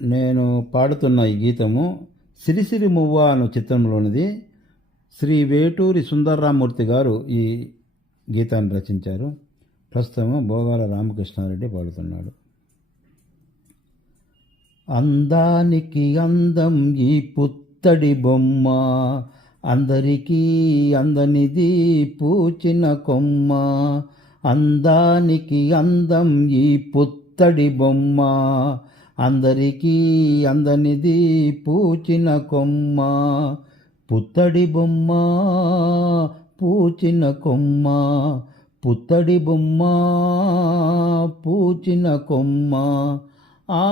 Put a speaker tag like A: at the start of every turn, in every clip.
A: నేను పాడుతున్న ఈ గీతము సిరిసిరి మువ్వ అను చిత్రంలోనిది శ్రీ వేటూరి సుందర్రామూర్తి గారు ఈ గీతాన్ని రచించారు. ప్రస్తుతము భోగాల రామకృష్ణారెడ్డి పాడుతున్నాడు. అందానికి అందం ఈ పుత్తడి బొమ్మ అందరికీ అందనిది పూచిన కొమ్మ. అందానికి అందం ఈ పుత్తడి బొమ్మ అందరికీ అందనిది పూచిన కొమ్మ పుత్తడి బొమ్మ పూచిన కొమ్మ పుత్తడి బొమ్మ పూచిన కొమ్మ. ఆ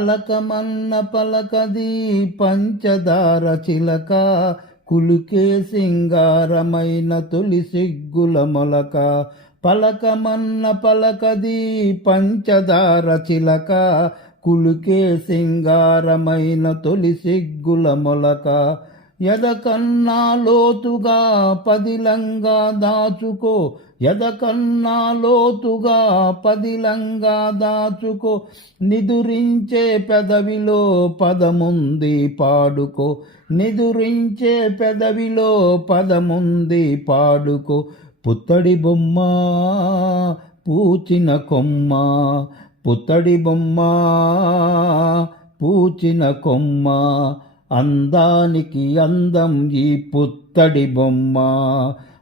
A: పలకమన్న పలకది పంచదార చిలక కులుకే సింగారమైన తొలి సిగ్గుల మొలక. పలకమన్న పలకది పంచదార చిలక కులుకే సింగారమైన తొలి సిగ్గుల మొలక. ఎదకన్నా లోతుగా పదిలంగా దాచుకో. ఎదకన్నా లోతుగా పదిలంగా దాచుకో. నిదురించే పెదవిలో పదముంది పాడుకో. నిదురించే పెదవిలో పదముంది పాడుకో. పుత్తడి బొమ్మ పూచిన కొమ్మ. పుత్తడి బొమ్మ పూచిన కొమ్మ. అందానికి అందం ఈ పుత్తడి బొమ్మ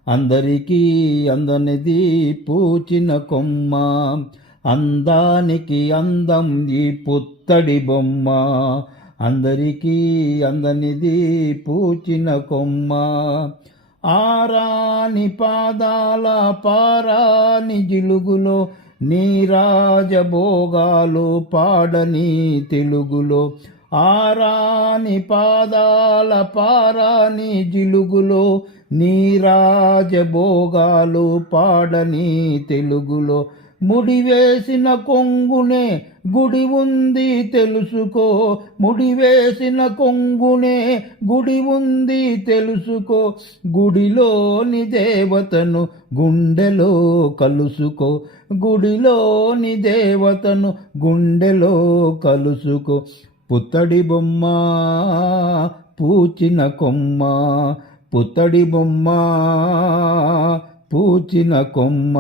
A: అందరికీ అందనిది పూచిన కొమ్మ. అందానికి అందం ఈ పుత్తడి బొమ్మ అందరికీ అందనిది పూచిన కొమ్మ. ఆరాని పాదాల పారాని జిలుగులో నీరాజభోగాలు పాడని తెలుగులో ఆరాని పాదాల పారాని జిలుగులో నీరాజభోగాలు పాడని తెలుగులో. ముడివేసిన కొంగునే గుడి ఉంది తెలుసుకో ముడివేసిన కొంగునే గుడి ఉంది తెలుసుకో. గుడిలోని దేవతను గుండెలో కలుసుకో గుడిలోని దేవతను గుండెలో కలుసుకో. పుత్తడి బొమ్మ పూచిన కొమ్మ పుత్తడి బొమ్మ పూచిన కొమ్మ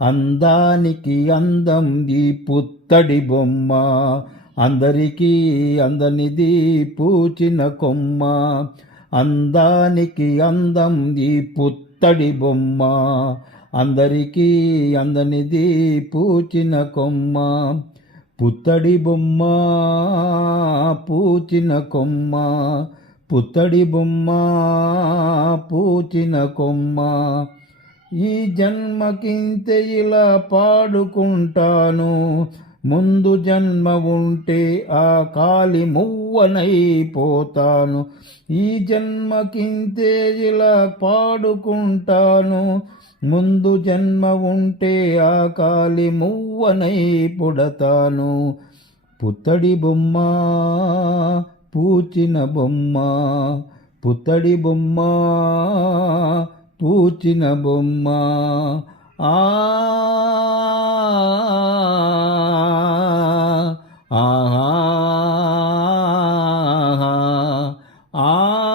A: అందానికి అందం ఈ పుత్తడి బొమ్మ అందరికీ అందనిది పూచిన కొమ్మ అందానికి అందం ఈ పుత్తడి బొమ్మ అందరికీ అందనిది పూచిన కొమ్మ. పుత్తడి బొమ్మ పూచిన కొమ్మ పుత్తడి బొమ్మ పూచిన కొమ్మ. ఈ జన్మకింతే ఇలా పాడుకుంటాను ముందు జన్మ ఉంటే ఆ కాలి మువ్వనైపోతాను ఈ జన్మకింతే ఇలా పాడుకుంటాను. ముందు జన్మ ఉంటే ఆ కాలి మువ్వనై పుడతాను. పుత్తడి బొమ్మ పూచిన బొమ్మ పుత్తడి బొమ్మ పూచిన బొమ్మ. ఆ 啊